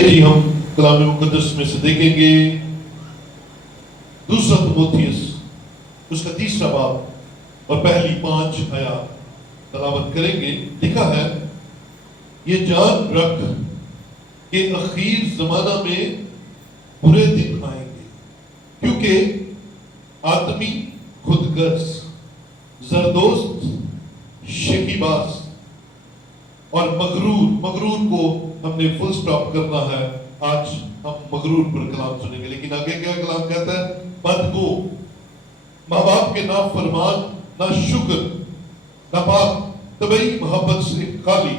جی ہم کلام مقدس میں سے دیکھیں گے دوسرا تimotheus اس کا 3 باب اور پہلی 5 آیات تلاوت کریں گے۔ لکھا ہے، یہ جان رکھ کہ اخیر زمانہ میں برے دن آئیں گے، کیونکہ آدمی خود غرض، زردوست، شکیباز اور مغرور کو ہم نے فل سٹاپ کرنا ہے۔ آج ہم مغرور پر کلام سنیں گے، لیکن آگے کیا کلام کہتا ہے؟ بدگو، ماں باپ کے نافرمان، نہ شکر، نہ پاک، طبعی محبت سے خالی،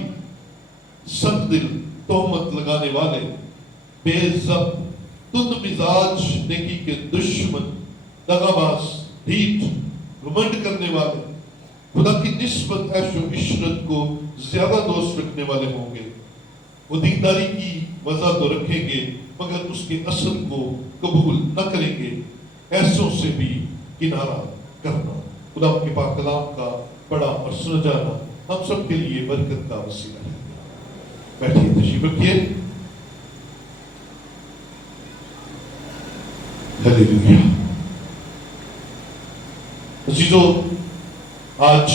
سخت دل، تہمت لگانے والے، بے ضبط، تند مزاج، نیکی کے دشمن، دغاباز، ڈھیٹ، گھمنڈ کرنے والے، خدا کی نسبت عیش و عشرت کو زیادہ دوست رکھنے والے ہوں گے۔ وہ دینداری کی وضع تو رکھیں گے مگر اس کے اصل کو قبول نہ کریں گے۔ ایسوں سے بھی کنارہ کرنا۔ خدا کے پاک کلام کا پڑھا اور سنا جانا ہم سب کے لیے برکت کا وسیلہ ہے۔ بیٹھیے، تشریف رکھیے۔ ہلیلویا۔ عزیزو، آج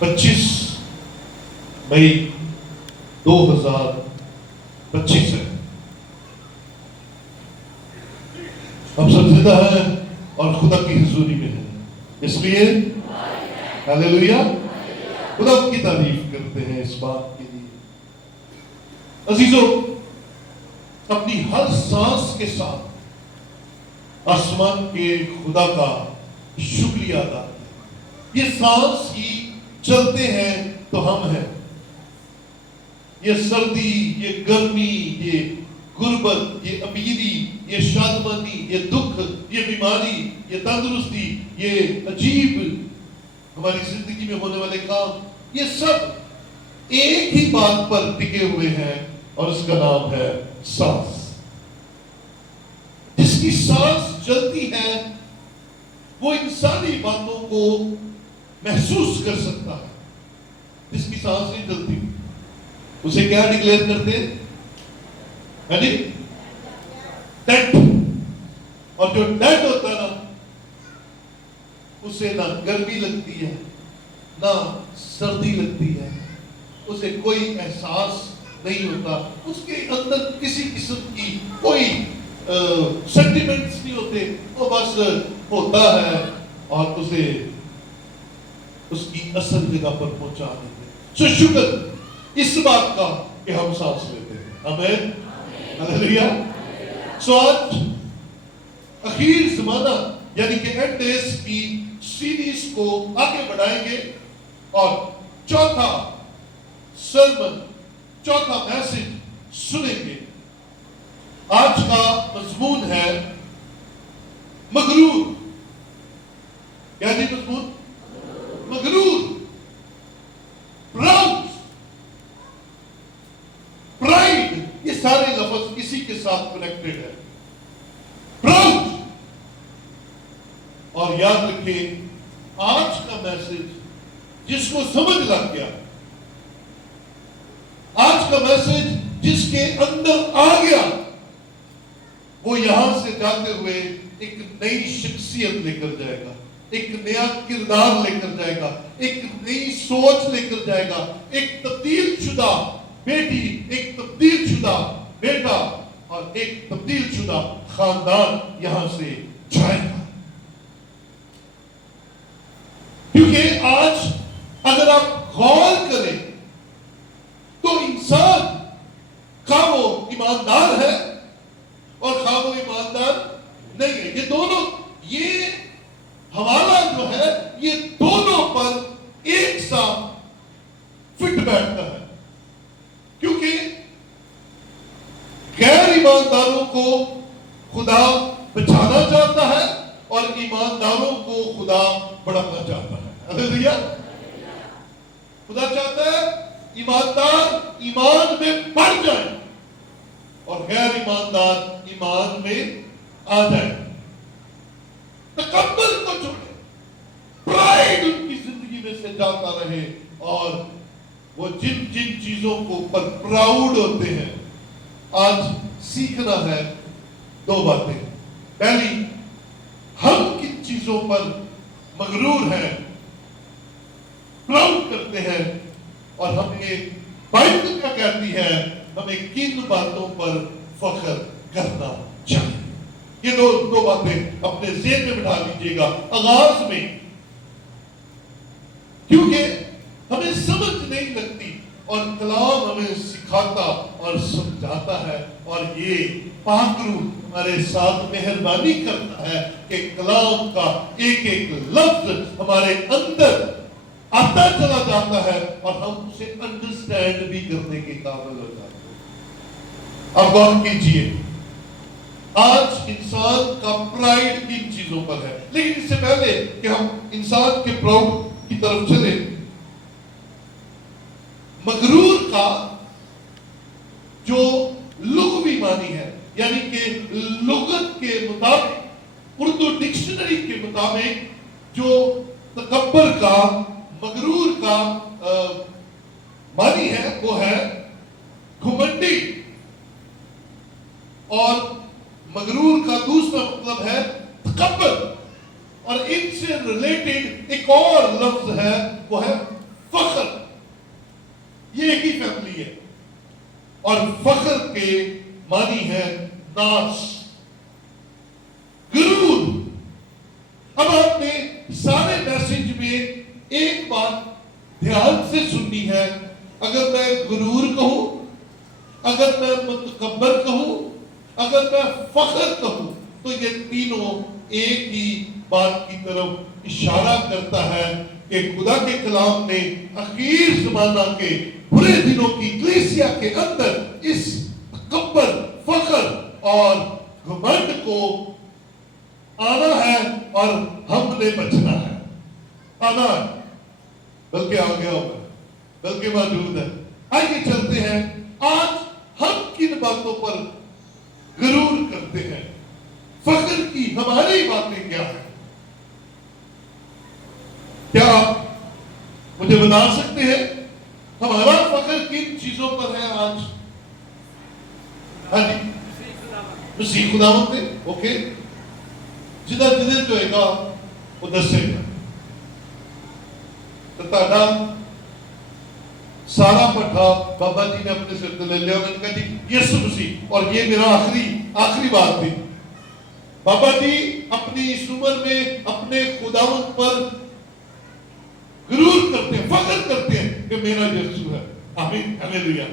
25 مئی 2025 ہے۔ ہم سب زندہ ہیں اور خدا کی حضوری میں ہیں، اس لیے ہلیلویا، خدا کی تعریف کرتے ہیں اس بات کے لیے۔ عزیزو، اپنی ہر سانس کے ساتھ آسمان کے خدا کا شکریہ ادا کریں۔ یہ سانس ہی چلتے ہیں تو ہم ہیں۔ یہ سردی، یہ گرمی، یہ غربت، یہ امیری، یہ شادمانی، یہ دکھ، یہ بیماری، یہ تندرستی، یہ عجیب ہماری زندگی میں ہونے والے کام، یہ سب ایک ہی بات پر ٹکے ہوئے ہیں اور اس کا نام ہے سانس۔ جس کی سانس چلتی ہے وہ انسانی باتوں کو محسوس کر سکتا ہے۔ جس کی سانس نہیں چلتی اسے کیا ڈکلیئر کرتے ہیں؟ ڈیڈ۔ اور جو ڈیڈ ہوتا ہے نا، اسے نہ گرمی لگتی ہے نہ سردی لگتی ہے، اسے کوئی احساس نہیں ہوتا، اس کے اندر کسی قسم کی کوئی سینٹیمنٹس نہیں ہوتے، وہ بس ہوتا ہے اور اسے اس کی اصل جگہ پر پہنچا دیتے۔ سو شکر اس بات کا کہ ہم سانس لیتے ہیں۔ آمین، ہلیلویا۔ سو آج اخیر زمانہ یعنی کہ اینڈ ڈیز کی سیریز کو آگے بڑھائیں گے اور چوتھا سرمن، چوتھا میسج سنیں گے۔ آج کا مضمون ہے مغرور۔ کیا جی مضمون؟ مغرور، پراؤڈ، پرائڈ، یہ سارے لفظ اسی کے ساتھ کنیکٹڈ ہے۔ پراؤڈ۔ اور یاد رکھیں، آج کا میسج جس کو سمجھ لگ گیا، آج کا میسج جس کے اندر آ گیا، وہ یہاں سے جاتے ہوئے ایک نئی شخصیت لے کر جائے گا، ایک نیا کردار لے کر جائے گا، ایک نئی سوچ لے کر جائے گا، ایک تبدیل شدہ بیٹی، ایک تبدیل شدہ بیٹا اور ایک تبدیل شدہ خاندان یہاں سے جائے گا۔ کیونکہ آج اگر آپ غور کریں تو انسان خواہ وہ ایماندار ہے اور خواہ وہ ایماندار نہیں ہے، یہ دونوں، یہ حوالہ جو ہے یہ دونوں پر ایک ساتھ فٹ بیٹھتا ہے۔ کیونکہ غیر ایمانداروں کو خدا بچانا چاہتا ہے اور ایمانداروں کو خدا بڑھانا چاہتا ہے۔ ہلیلویا۔ خدا چاہتا ہے ایماندار ایمان میں بڑھ جائے اور غیر ایماندار ایمان میں آ جائے۔ تکبر کو چھوڑے، پرائڈ ان کی زندگی میں سے جاتا رہے اور وہ جن جن چیزوں کو پر پراؤڈ ہوتے ہیں، آج سیکھنا ہے دو باتیں. پہلی، ہم کن چیزوں پر مغرور ہیں، پراؤڈ کرتے ہیں، اور ہمیں بائبل کیا کہتی ہے، ہمیں کن باتوں پر فخر کرنا چاہیے. یہ دو باتیں اپنے ذہن میں بٹھا لیجئے گا آغاز میں، کیونکہ ہمیں سمجھ نہیں لگتی اور کلام ہمیں سکھاتا اور سمجھاتا ہے، اور یہ پاک روح ہمارے ساتھ مہربانی کرتا ہے کہ کلام کا ایک ایک لفظ ہمارے اندر آتا چلا جاتا ہے اور ہم اسے انڈرسٹینڈ بھی کرنے کے قابل ہو جاتے ہیں. اب غور کیجئے، آج انسان کا پرائڈ کن چیزوں پر ہے. لیکن اس سے پہلے کہ ہم انسان کے پراؤڈ کی طرف چلیں، مغرور کا جو لغوی معنی ہے، یعنی کہ لغت کے مطابق، اردو ڈکشنری کے مطابق جو تکبر کا، مغرور کا معنی ہے وہ ہے گھمنڈی، اور مغرور کا دوسرا مطلب ہے تکبر، اور ان سے ریلیٹڈ ایک اور لفظ ہے وہ ہے فخر. یہ ایک ہی فیملی ہے، اور فخر کے معنی ہے ناز، غرور. اب آپ نے سارے میسج میں ایک بات دھیان سے سننی ہے. اگر میں غرور کہوں، اگر میں متکبر کہوں، اگر میں فخر کہوں، تو یہ تینوں ایک ہی بات کی طرف اشارہ کرتا ہے کہ خدا کے کلام نے اخیر زمانہ کے برے دنوں کی کلیسیا کے اندر اس تکبر، فخر اور گھمنڈ کو آنا ہے اور ہم نے بچنا ہے. آنا ہے، بلکہ آ گیا ہوگا، بلکہ موجود ہے. آئیے چلتے ہیں، آج ہم کن باتوں پر غرور کرتے ہیں، فخر کی ہماری باتیں کیا ہیں؟ کیا آپ مجھے بتا سکتے ہیں ہمارا فخر کن چیزوں پر ہے آج؟ ہاں جی، مسیح خداوند نے. اوکے، جدھر جدھر جو ہے گا وہ دسے گا. تو تاڑا سارا پٹھا بابا جی نے اپنے سر لے لیا، انہوں نے کہا جی یسو مسیح، اور یہ میرا آخری بات تھی. بابا جی اپنی اس عمر میں اپنے خداوند پر غرور کرتے ہیں، فخر کرتے ہیں کہ میرا یسوع ہے. آمین، ہلیلویا.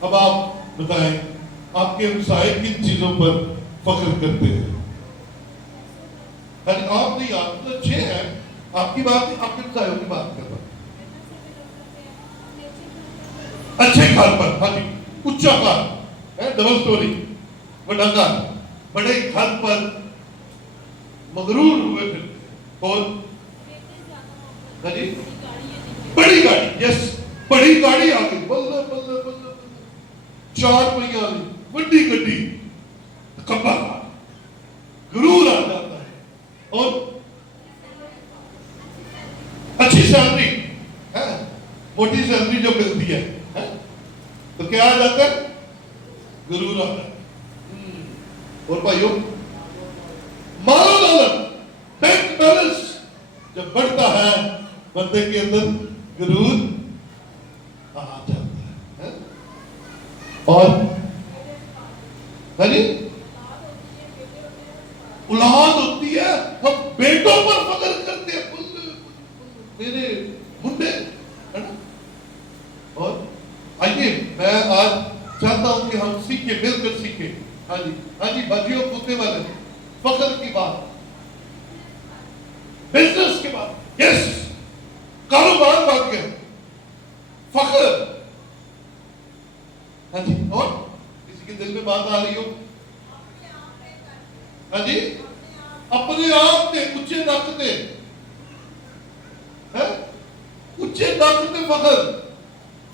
اب آپ بتائیں، آپ کے ہمسائے کن چیزوں پر فخر کرتے ہیں؟ آپ نہیں، آپ تو اچھے ہیں، آپ کی بات نہیں، آپ کے ہمسایوں کی بات کر رہا ہوں. اچھے گھر پر، ہاں جی، اچھا گھر، ڈبل سٹوری، بڑا گھر، بڑے گھر پر مغرور ہوئے پھر. اور ہاں جی، بڑی گاڑی، یس، بڑی گاڑی آ گئی، بلے بلے بلے، 4 پہیہ آ گئی، بڑی گڈی، کبا غرور آ جاتا ہے. اور اچھی سیلری، موٹی سیلری جو ملتی ہے تو کیا آ جاتا ہے؟ غرور آتا ہے. اور بھائیو، مال و دولت، بینک بیلنس جب بڑھتا ہے بندے کے اندر غرور آ جاتا ہے. اور اولاد ہوتی ہے، ہم بیٹوں پر فخر کرتے ہیں، میرے منڈے. اور آئیے، میں آج چاہتا ہوں کہ ہم سیکھیں، مل کر سیکھیں. ہاں جی بھائیوں، کتے والے فخر کی بات، بزنس کی بات، یس، کاروبار بات کیا، فخر. ہاں جی، اور کسی کے دل میں بات آ رہی ہو؟ ہاں جی، اپنے آپ نے اچھے ناکتے، اچھے ناکتے فخر،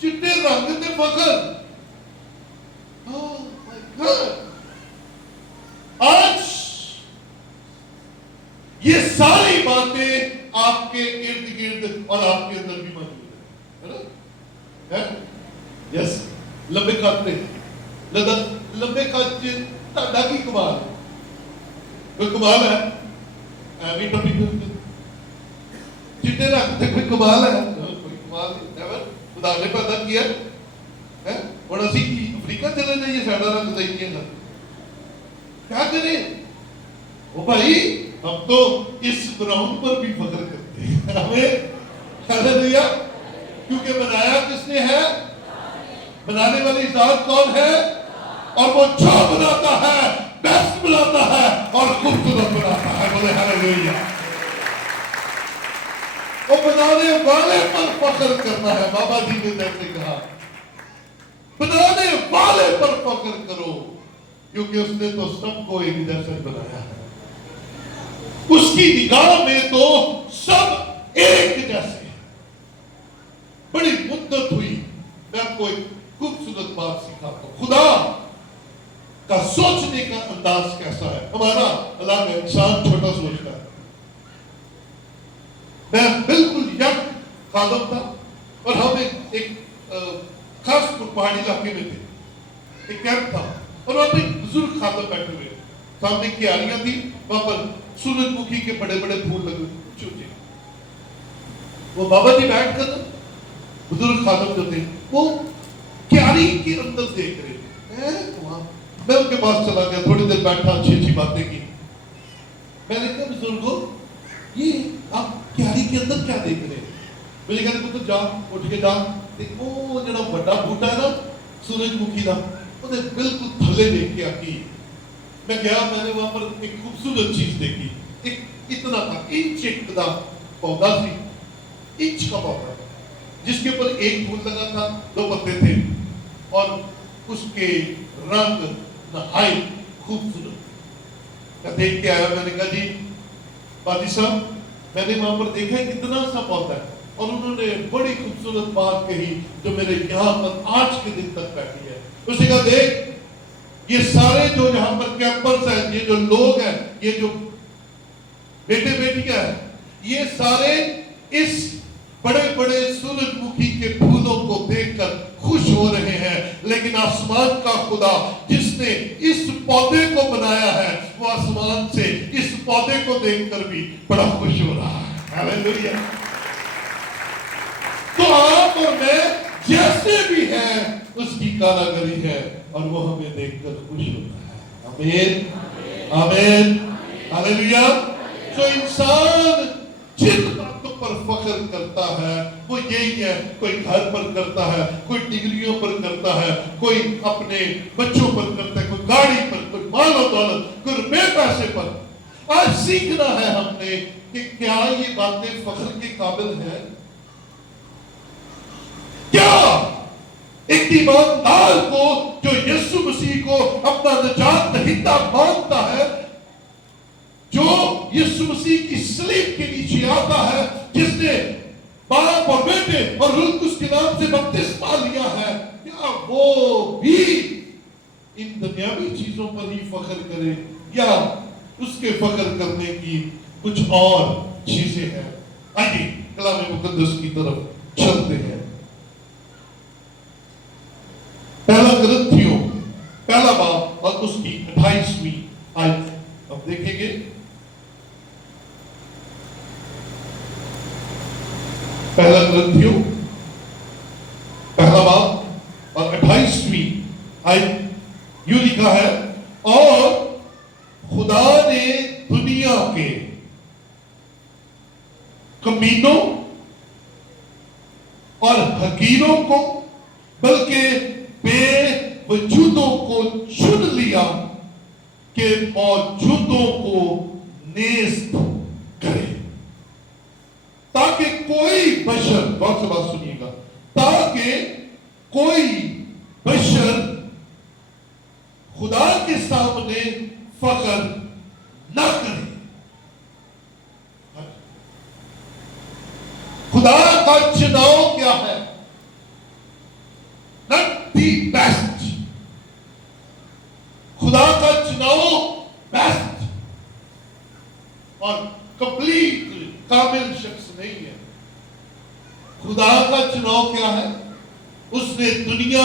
چٹے رنگ تے فخر. آج یہ ساری باتیں آپ کے ارد گرد اور آپ کے اندر بھی موجود ہے نا. یس لمبے قد نے لمبے قد تہاڈا کی کمال ہے؟ کوئی کمال ہے؟ ایویں ٹپی پھرتے چٹے رکھتے کوئی کمال ہے؟ کوئی کمال نہیں. خدا نے پیدا کیا ہے. اور اسی افریقہ چلے جائیے ساڈا رنگ دیکھیے گا کیا کریں. وہ بھائی ہم تو اس گراؤنڈ پر بھی فخر کرتے ہیں. ہمیں ہاللیلویا. کیونکہ بنایا کس نے ہے؟ بنانے والی ذات کون ہے؟ اور وہ جو بناتا ہے بیسٹ بناتا ہے اور خوبصورت بناتا ہے. بولے ہاللیلویا. وہ بنانے والے پر فخر کرنا ہے. بابا جی نے جیسے کہا بنانے والے پر فخر کرو کیونکہ اس نے تو سب کو ایک جیسا بنایا ہے. اس کی نگاہ میں تو سب ایک جیسے. بڑی مدت ہوئی میں آپ کو ایک خوبصورت بات سکھاتا ہوں. خدا کا سوچنے کا انداز کیسا ہے. ہمارا اللہ کا انسان چھوٹا سوچتا ہے. میں بالکل یک خادم تھا اور ہم ایک خاص پہاڑی علاقے میں تھے. ایک کیمپ تھا اور وہاں پہ بزرگ خادم بیٹھے ہوئے. سامنے کیاریاں تھی, وہاں پر سورج مکھی کے بڑے بڑے پھول لگے ہوئے. وہ بابا جی بیٹھ کر بزرگ خادم جو تھے وہ کیاری کے اندر دیکھ رہے تھے. میں ان کے پاس چلا گیا, تھوڑی دیر بیٹھا, اچھی اچھی باتیں کی. میں نے کہا بزرگوں یہ آپ کیاری کے اندر کیا دیکھ رہے ہیں؟ مجھے کہتے پتر جا اٹھ کے جا وہ جڑا بڑا بوٹا ہے نا سورج مکھی کا وہ بالکل تھلے دیکھ کے آکی. میں گیا, میں نے وہاں پر ایک خوبصورت چیز دیکھی. ایک اتنا تھا انچ ایک کا پودا تھی, انچ کا پودا جس کے اوپر ایک پھول لگا تھا, 2 پتے تھے اور اس کے رنگ نہایت خوبصورت. میں دیکھ کے آیا. میں نے کہا جی باجی صاحب میں نے وہاں پر دیکھا ہے کتنا سا پودا ہے. اور انہوں نے بڑی خوبصورت بات کہی جو میرے یہاں پر آج کے دن تک بیٹھی ہے. اس نے کہا دیکھ یہ سارے جو یہاں پر کیمپرز ہیں, یہ جو لوگ ہیں, یہ جو بیٹے بیٹیاں ہیں, یہ سارے اس بڑے بڑے سورج مکھی کے پھولوں کو دیکھ کر خوش ہو رہے ہیں, لیکن آسمان کا خدا جس نے اس پودے کو بنایا ہے وہ آسمان سے اس پودے کو دیکھ کر بھی بڑا خوش ہو رہا ہے. ہاللیلویا. تو آپ اور میں جیسے بھی ہیں اس کی کاراگری ہے اور وہ ہمیں دیکھ کر خوش ہوتا ہے. آمین آمین ہاللیلویا. تو انسان جن باتوں پر فخر کرتا ہے وہ یہی ہے. کوئی گھر پر کرتا ہے, کوئی ڈگریوں پر کرتا ہے, کوئی اپنے بچوں پر کرتا ہے, کوئی گاڑی پر, کوئی مال و دولت, کوئی روپے پیسے پر. آج سیکھنا ہے ہم نے کہ کیا یہ باتیں فخر کے قابل ہیں. کیا ایک ایماندار کو جو یسوع مسیح کو اپنا نجات دہندہ مانتا ہے, جو یسوع مسیح کی صلیب کے نیچے آتا ہے, جس نے باپ اور بیٹے اور روح القدس کے نام سے بپتسمہ لیا ہے, کیا وہ بھی ان دنیاوی چیزوں پر ہی فخر کرے یا اس کے فخر کرنے کی کچھ اور چیزیں ہیں؟ آئیے کلام مقدس کی طرف چلتے ہیں. پہلا کرنتھیوں پہلا باب اور اس کی 28ویں آیت اب دیکھیں گے. پہلا کرنتھیوں پہلا باب اور 28ویں آیت یوں لکھا ہے, اور خدا نے دنیا کے کمینوں اور حقیروں کو بلکہ بے وجودوں کو چن لیا کہ موجودوں کو نیست کرے, تاکہ کوئی بشر, غور سے بات سنیے گا, تاکہ کوئی بشر خدا کے سامنے فخر نہ کرے. خدا کا چناؤ کیا ہے؟ not the best. خدا کا چناؤ بیسٹ اور کمپلیٹ کامل شخص نہیں ہے. خدا کا چناؤ کیا ہے؟ اس نے دنیا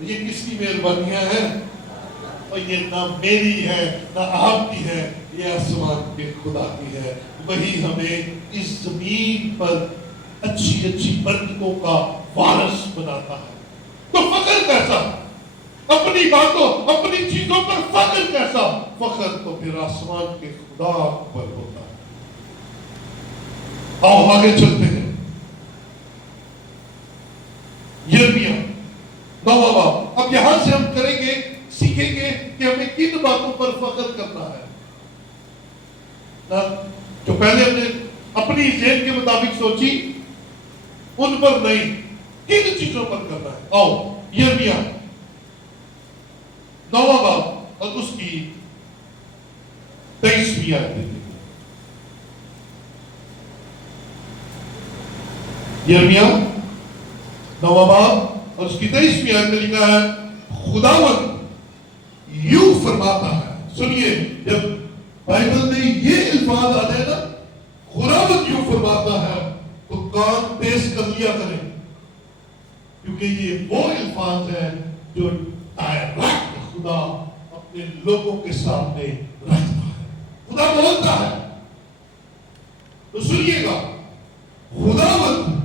یہ کس کی مہربانیاں ہیں؟ اور یہ نہ میری ہے نہ آپ کی ہے، یہ آسمان کے خدا کی ہے۔ وہی ہمیں اس زمین پر اچھی اچھی برکتوں کا وارث بناتا ہے۔ تو فخر کیسا؟ اپنی باتوں اپنی چیزوں پر فخر کیسا؟ فخر تو پھر آسمان کے خدا پر ہوتا ہے۔ آؤ آگے چلتے ہیں۔ یرمیہ 9واں باب۔ اب یہاں سے ہم کریں گے، سیکھیں گے کہ ہمیں کن باتوں پر فخر کرنا ہے۔ جو پہلے ہم نے اپنی ذہن کے مطابق سوچی ان پر نہیں، کن چیزوں پر کرنا ہے۔ آؤ یرمیہ 9واں باب اور اس کی 23ویں آیت دیکھیں۔ یرمیہ 9واں باب اور اس کی 23ویں آیت میں لکھا ہے، خداوند یوں فرماتا ہے۔ سنیے، جب بائبل میں یہ الفاظ آ جائے نا، خداوند یوں فرماتا ہے، تو کان تیز کر لیا کریں، کیونکہ یہ وہ الفاظ ہیں جو ڈائریکٹ خدا اپنے لوگوں کے سامنے رکھتا ہے۔ خدا بولتا ہے تو سنیے گا، خداوند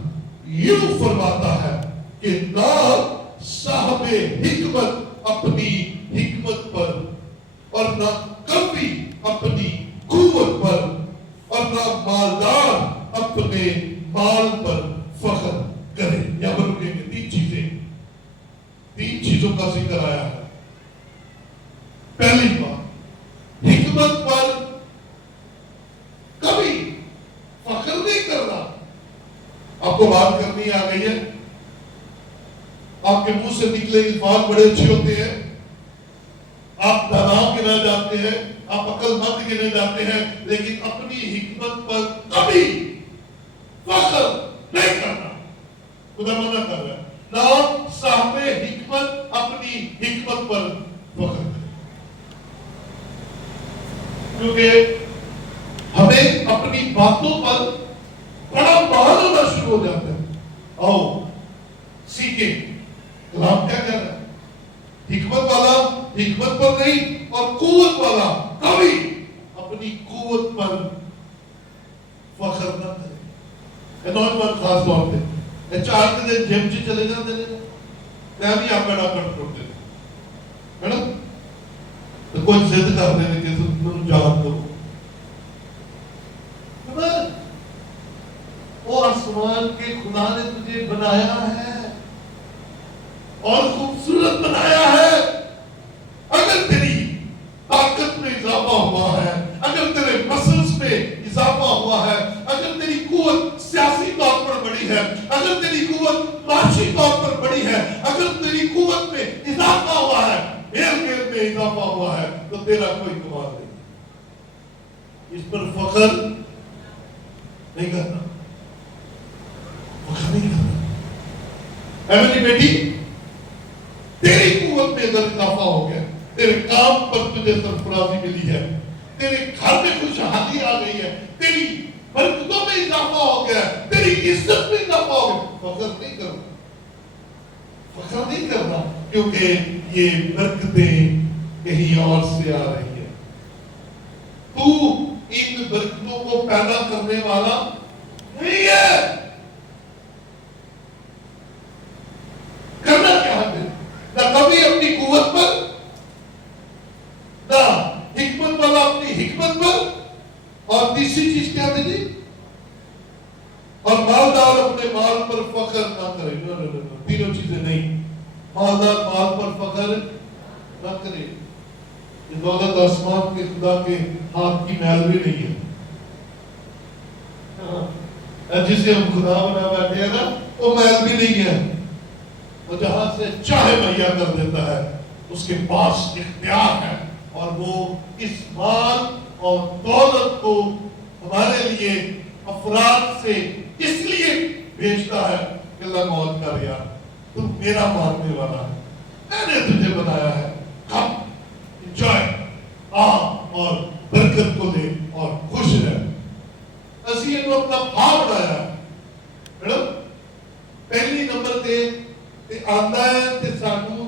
یوں فرماتا ہے کہ نہ صاحب حکمت اپنی حکمت پر اور نہ کبھی اپنی قوت پر اور نہ مالدار اپنے مال پر فخر کرے۔ یہاں پر رکیں گے، تین چیزوں کا ذکر آیا ہے۔ پہلی بات، حکمت پر کبھی فخر نہیں کرنا۔ آپ کو بات کرنی آ گئی ہے، آپ کے منہ سے نکلے الفاظ بڑے اچھے ہوتے ہیں، آپ دانا گنا جاتے ہیں، آپ عقل مند گنے جاتے ہیں، لیکن اپنی حکمت پر کبھی فخر نہیں کرنا۔ خدا منع کر رہا ہے، نہ صاحب حکمت اپنی حکمت پر فخر کرے، کیونکہ ہمیں اپنی باتوں پر بڑا مال ہونا شروع ہو جاتا ہے۔ آؤ سیکھیں کلام کیا کہہ رہا ہے۔ حکمت والا حکمت پر نہیں، اور قوت والا کبھی اپنی قوت پر فخر نہ کرے۔ نوجوان خاص طور پہ 4 دن جم سے چلے جاتے ہیں، میں بھی آپ کا ڈاکٹر کرتے ہیں، ہے نا؟ تو کوئی ضد کرتے ہیں کہ تم جان دو، وہ آسمان کے خدا نے تجھے بنایا ہے اور خوبصورت بنایا ہے۔ اگر تیری طاقت میں اضافہ ہوا ہے، اگر تیرے مسلز میں اضافہ ہوا ہے، اگر تیری قوت سیاسی طور پر بڑی ہے، اگر تیری قوت معاشی طور پر بڑی ہے، اگر تیری قوت میں اضافہ ہوا ہے، کھیل میں اضافہ ہوا ہے، تو تیرا کوئی کمال نہیں۔ اس پر فخر نہیں کرنا، فخر نہیں کرنا۔ اے میری بیٹی، تیری قوت میں اگر اضافہ ہو گیا، تیرے کام پر تجھے سرفرازی ملی ہے، تیرے گھر میں خوشحالی آ گئی ہے، تیری برکتوں میں اضافہ ہو گیا، تیری عزت میں اضافہ ہو گیا، فخر نہیں کرنا، فخر نہیں کرنا، کیونکہ یہ برکتیں کہیں اور سے آ رہی ہیں۔ تو ان برکتوں کو پیدا کرنے والا نہیں ہے۔ کرنا کیا ہے؟ نہ کبھی اپنی قوت پر، نہ حکمت والا اپنی حکمت پر، اور تیسری چیز کیا تھی جی؟ اور مالدار اپنے مال پر فخر نہ کرے۔ تینوں چیزیں نہیں، مالدار مال پر فخر نہ کرے۔ یہ دولت آسمان کے خدا کے ہاتھ کی محل بھی نہیں ہے۔ جسے ہم خدا بنا بیٹھے ہیں نا، وہ محل بھی نہیں ہے، وہ جہاں سے چاہے مہیا کر دیتا ہے، اس کے پاس اختیار ہے، اور وہ اس مال اور دولت کو ہمارے لیے افراد سے اس لیے بھیجتا ہے کہ اللہ موت کر یار، تو میرا ماننے والا ہے، میں نے تجھے بنایا ہے، کم انجوائے، آ اور برکت کو دے اور خوش رہ۔ اسی نے اپنا بھاؤ بنایا ہے۔ پہلی نمبر تے آندا ہے تے سانو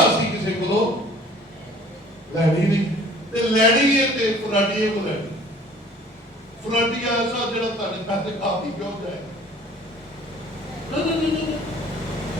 ਅਸੀਂ ਕਿਸੇ ਕੋਲੋਂ ਲੈਣੀ ਨਹੀਂ ਤੇ ਲੈਣੀ ਹੈ ਤੇ ਫਰਾਡੀਏ ਕੋਲ ਲੈਣੀ ਫਰਾਡੀਆ ਐਸਾ ਜਿਹੜਾ ਤੁਹਾਡੇ ਪੈਸੇ ਕਾਫੀ ਕਿਉਂ ਜਾਏਗਾ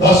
10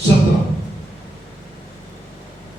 17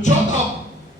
14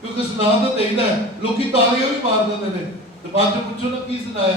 ਕਿਉਂਕਿ ਸੁਣਾ ਤਾਂ ਦੇਈਦਾ ਲੋਕੀ ਤਾਲੀਆਂ ਵੀ ਮਾਰ ਦਿੰਦੇ ਨੇ ਤੇ ਬਾਅਦ ਚ ਪੁੱਛੋ ਨਾ ਕੀ ਸੁਣਾਇਆ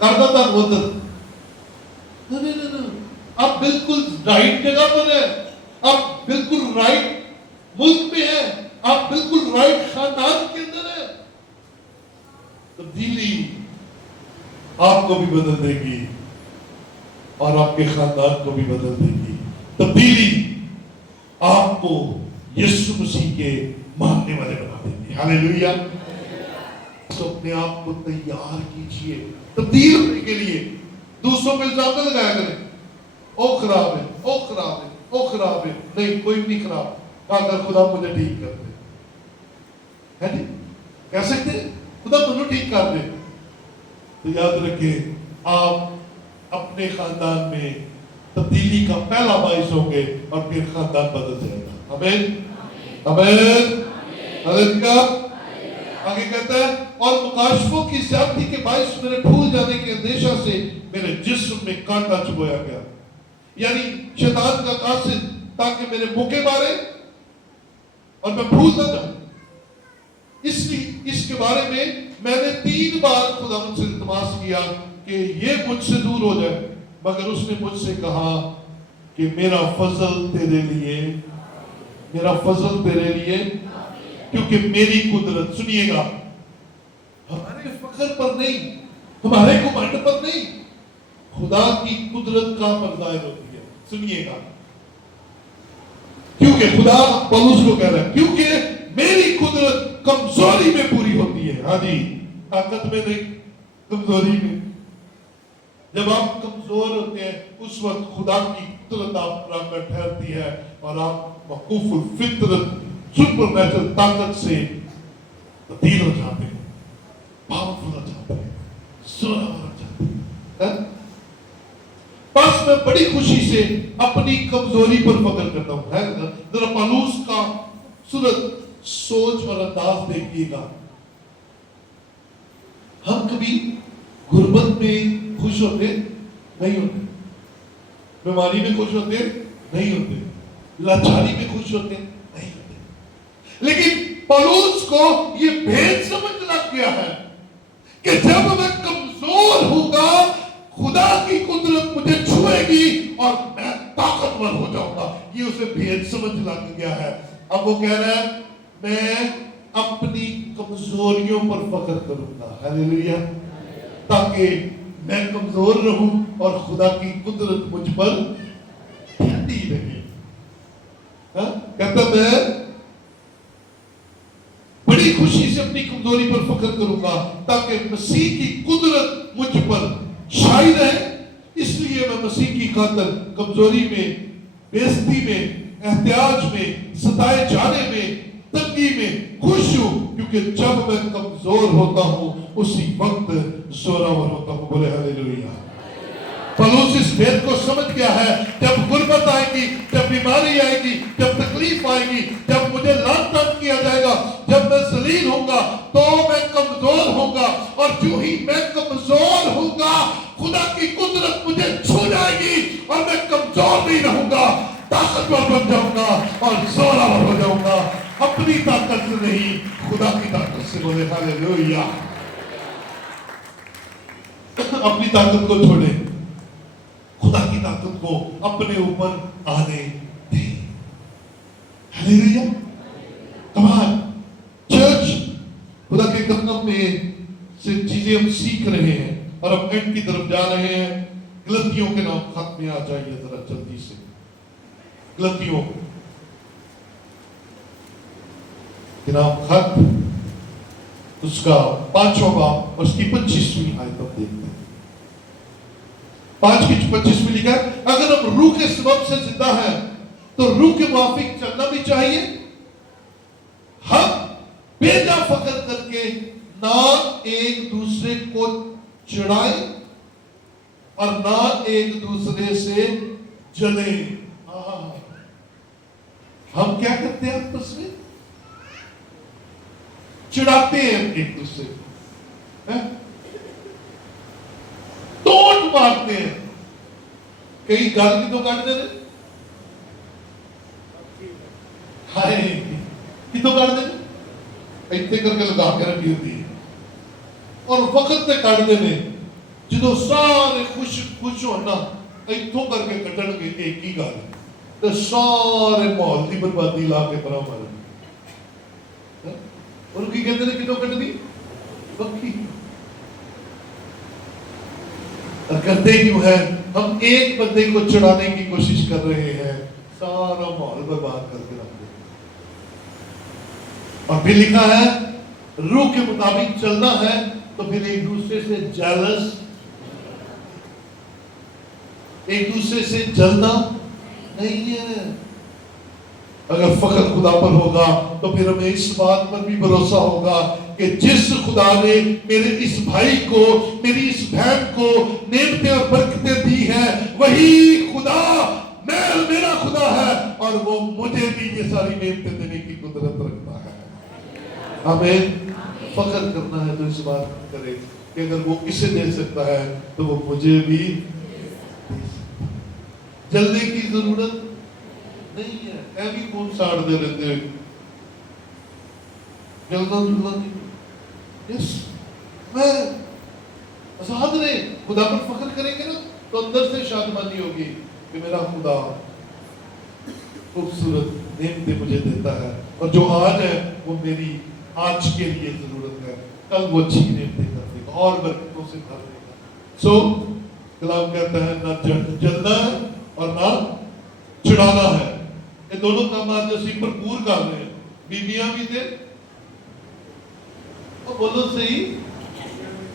کرتا تھا ودر آپ بالکل رائٹ جگہ پر ہیں, آپ بالکل رائٹ ملک میں ہیں, آپ بالکل رائٹ خاندان کے اندر ہیں. تبدیلی آپ کو بھی بدل دے گی اور آپ کے خاندان کو بھی بدل دے گی. تبدیلی آپ کو یسوع مسیح کے ماننے والے بنا دے گی. ہاللیلویا. تو اپنے آپ کو تیار کیجئے تبدیل ہونے کے لیے. دوسروں پہ الزام نہ لگایا کریں, او خراب ہے, او خراب ہے, او خراب ہے. نہیں, کوئی بھی نہیں خراب. اگر خدا مجھے ٹھیک کر دے, ہے نہیں کہہ سکتے خدا مجھے ٹھیک کر دے, تو یاد رکھیں آپ اپنے خاندان میں تبدیلی کا پہلا باعث ہوں گے اور پھر خاندان بدل جائے گا. آمین آمین ہاللیلویا. آگے کہتا ہے اور مکاشفوں کی زیادتی کے باعث میرے پھول جانے کے اندیشہ سے میرے جسم میں کانٹا چبھویا گیا. یعنی شیطان کا قاصد تاکہ میرے موقع مارے اور میں پھول نہ جاؤں. اس لیے اس کے بارے میں نے 3 بار خدا مجھ سے التماس کیا کہ یہ مجھ سے دور ہو جائے, مگر اس نے مجھ سے کہا کہ میرا فضل تیرے لیے, میرا فضل تیرے لیے, کیونکہ میری قدرت, سنیے گا, ہمارے فخر پر نہیں, ہمارے گھمنڈ پر نہیں, خدا کی قدرت کا پر ظاہر ہوتی ہے. سنیے گا, کیونکہ خدا پولس کو کہہ رہا ہے کیونکہ میری قدرت کمزوری میں پوری ہوتی ہے. ہاں جی, طاقت میں نہیں, کمزوری میں. جب آپ کمزور ہوتے ہیں اس وقت خدا کی قدرت آپ پر ٹھہرتی ہے اور آپ وقوف الفطرت سپر نیچرل طاقت سے تبدیل ہو جاتے ہیں, پاورفل ہو جاتے ہیں, زورآور ہو جاتے ہیں. بس میں بڑی خوشی سے اپنی کمزوری پر فخر کرتا ہوں. ذرا پالوس کا صورت سوچ اور انداز دیکھیے گا. ہم کبھی غربت میں خوش ہوتے نہیں ہوتے, بیماری میں خوش ہوتے نہیں ہوتے, لاچاری میں خوش ہوتے نہیں ہوتے. لیکن پالوس کو یہ بھید سمجھ لگ گیا ہے کہ جب میں کمزور ہوں گا خدا کی قدرت مجھے چھوئے گی اور میں طاقتور ہو جاؤں گا. یہ اسے بھید سمجھ لگ گیا ہے. اب وہ کہہ رہا ہے میں اپنی کمزوریوں پر فخر کروں گا. ہاللیلویا. تاکہ میں کمزور رہوں اور خدا کی قدرت مجھ پر ٹھہرتی رہے. کہتا میں بڑی خوشی سے اپنی کمزوری پر فخر کروں گا تاکہ مسیح کی قدرت مجھ پر چھائی رہے. اس لیے میں مسیح کی خاطر کمزوری میں, بے عزتی میں, احتیاج میں, ستائے جانے میں, تنگی میں خوش ہوں, کیونکہ جب میں کمزور ہوتا ہوں اسی وقت زوراور ہوتا ہوں. بولے ہاللیلویا. پالوس اس بھید کو سمجھ گیا ہے. جب غربت آئے گی, جب بیماری آئے گی, جب تکلیف آئے گی, جب مجھے لعن طلب کیا جائے گا, جب میں ذلیل ہوں گا تو میں کمزور ہوں گا, اور جو ہی میں کمزور ہوں گا خدا کی قدرت مجھے چھو جائے گی اور میں کمزور نہیں رہوں گا, طاقتور بن جاؤں گا اور زوراور ہو جاؤں گا. اپنی طاقت سے نہیں, خدا کی طاقت سے. بولے ہاللیلویا. اپنی طاقت کو چھوڑیں, خدا کی طاقت کو اپنے اوپر آنے دیں. ہاللیلویا. کمال چرچ خدا کے قدم میں سے چیزیں ہم سیکھ رہے ہیں اور ہم اینڈ کی طرف جا رہے ہیں. غلطیوں کے نام خط میں آ جائیے ذرا جلدی سے. غلطیوں کے نام خط, اس کا 5واں باب اور اس کی 25ویں آیت ہم دیکھتے ہیں. 5 کی 25 میں لکھا ہے اگر ہم روح کے سبب سے زندہ ہیں تو روح کے موافق چلنا بھی چاہیے. ہم بے جا فخر کر کے نہ ایک دوسرے کو چڑھائیں اور نہ ایک دوسرے سے جلیں. ہم کیا کرتے ہیں آپس میں؟ چڑھاتے ہیں ایک دوسرے کو, ٹوٹ مارتے ہیں. کئی گال بھی تو کاٹ دے رہے, ہائے کی تو کاٹ دے رہے, ایتھے کر کے لگا کے رکھی ہوتی ہے اور وقت پہ کاٹ دے رہے. جدو سارے خوش ہونا اتوں کر کے کٹن گے ایک ہی گل تو سارے ماحول کی بربادی لا کے برا مار اور کی کہتے ہیں کتوں کٹنی پکی اور کرتے کیوں ہے ہم ایک بندے کو چڑھانے کی کوشش کر رہے ہیں سارا ماحول برباد کر کے رکھ دیں اور پھر لکھا ہے روح کے مطابق چلنا ہے تو پھر ایک دوسرے سے جیلس ایک دوسرے سے جلنا نہیں ہے اگر فخر خدا پر ہوگا تو پھر ہمیں اس بات پر بھی بھروسہ ہوگا کہ جس خدا نے میرے اس بھائی کو میری اس بہن کو نعمتیں اور برکتیں دی ہیں وہی خدا میرا خدا ہے اور وہ مجھے بھی یہ ساری نعمتیں دینے کی قدرت رکھتا ہے آمین فخر کرنا ہے تو اس بات کرے کہ اگر وہ اسے دے سکتا ہے تو وہ مجھے بھی جلنے کی ضرورت نہیں ہے ایوی کون ساڑ دے رہتے ہیں جلنا جلنا نہیں یس میں آزاد رہے خدا پر فخر کریں گے نا تو اندر سے شادمانی ہوگی کہ میرا خدا خوبصورت نعمتیں مجھے دیتا ہے اور جو آج ہے وہ میری آج کے لیے ضرورت ہے کل وہ اچھی نعمتیں کر دے گا اور برکتوں سے بھر دے گا سو کلام کہتا ہے نہ جلنا ہے اور نہ چڑھانا ہے یہ دونوں کام آج اسی بھرپور کر رہے ہیں بیویاں بھی دے اور بولو صحیح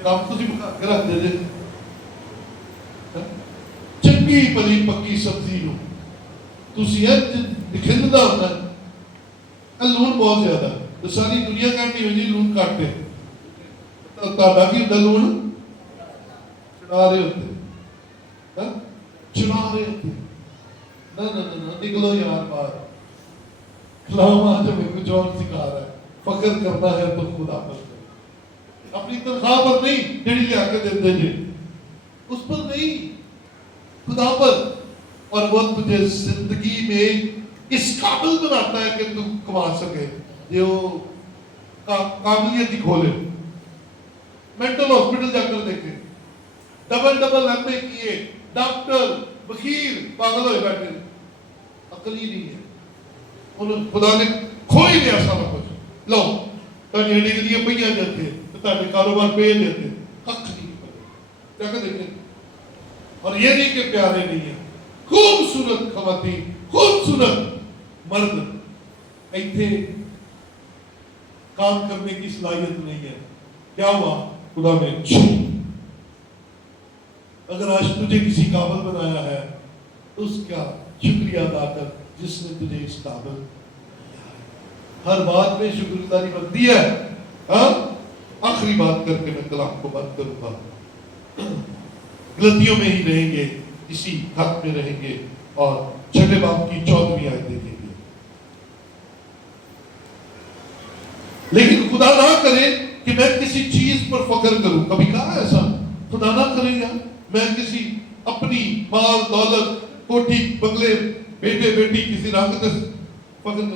کام تو سی مکا کے رکھ دے دے چنگی پلی پکی سبزی ہو تسی ہے دکھندہ ہوتا ہے لون بہت زیادہ تو ساری دنیا کہتی ہو جی لون کاٹتے تاڑا کی ہوتا لون چڑھا رہے ہوتے چڑھا رہے ہوتے نہ نکلو یار بار کلام آج ہمیں کچھ اور سکھا رہا ہے فخر کرنا ہے تو خدا پر کرے اپنی تنخواہ پر نہیں جڑی لے آکے دیتے جے اس پر نہیں خدا پر اور وہ تجھے زندگی میں اس قابل بناتا ہے کہ تو کما سکے جو قابلیت ہی کھولے مینٹل ہاسپٹل جا کر دیکھیں ڈبل ایم اے کیے ڈاکٹر وکیل پاگل ہوئے بیٹھے عقل ہی نہیں ہے خدا نے کھوئی لیا سارا کچھ لو تاکہ کے لیے پہیا جاتے تاکہ کاروبار پہ جاتے حق نہیں کیا کہ دیکھیں اور یہ نہیں کہ پیارے نہیں ہیں خوبصورت خواتین خوبصورت مرد ایتھے کام کرنے کی صلاحیت نہیں ہے کیا ہوا خدا نے اگر آج تجھے کسی قابل بنایا ہے اس کا شکریہ ادا کر جس نے تجھے اس قابل ہر بات میں شکر گزاری بنتی ہے ہاں آخری بات کر کے میں کلام کو بند کروں گا غلطیوں میں ہی رہیں گے اسی حق میں رہیں گے اور چھٹے باب کی 14ویں آیت دیکھیں گے لیکن خدا نہ کرے کہ میں کسی چیز پر فخر کروں کبھی کہا ایسا خدا نہ کرے گا میں کسی اپنی مال دولت کوٹھی بنگلے بیٹے بیٹی کسی رنگ فخر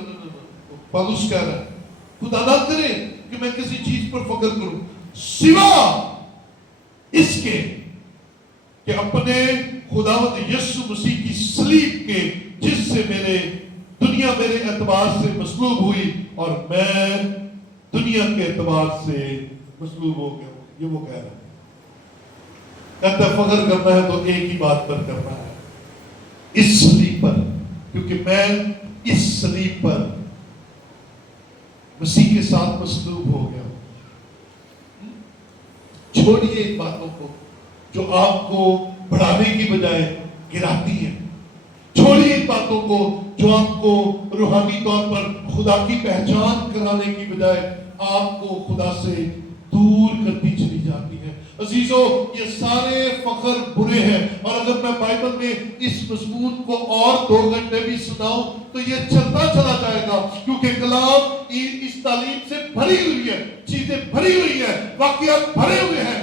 پالوس کہہ رہا ہے خدا نہ کرے کہ میں کسی چیز پر فخر کروں سوا اس کے کہ اپنے خداوند یسوع مسیح کی صلیب کے جس سے دنیا میرے اعتبار سے مصلوب ہوئی اور میں دنیا کے اعتبار سے مصلوب ہو گیا یہ وہ کہہ رہا ہے کہتا ہے فخر کرنا ہے تو ایک ہی بات پر کرنا ہے اس صلیب پر کیونکہ میں اس صلیب پر مسیح کے ساتھ مصلوب ہو گیا چھوڑیے ان باتوں کو جو آپ کو بڑھانے کی بجائے گراتی ہیں چھوڑیے ان باتوں کو جو آپ کو روحانی طور پر خدا کی پہچان کرانے کی بجائے آپ کو خدا سے دور کرتی چلی جاتی ہے عزیزو یہ سارے فخر برے ہیں اور اگر میں بائبل میں اس مضمون کو اور 2 گھنٹے بھی سناؤں تو یہ چلتا چلا جائے گا کیونکہ کلام اس تعلیم سے بھری ہوئی ہے چیزیں بھری ہوئی ہیں واقعات بھرے ہوئے ہیں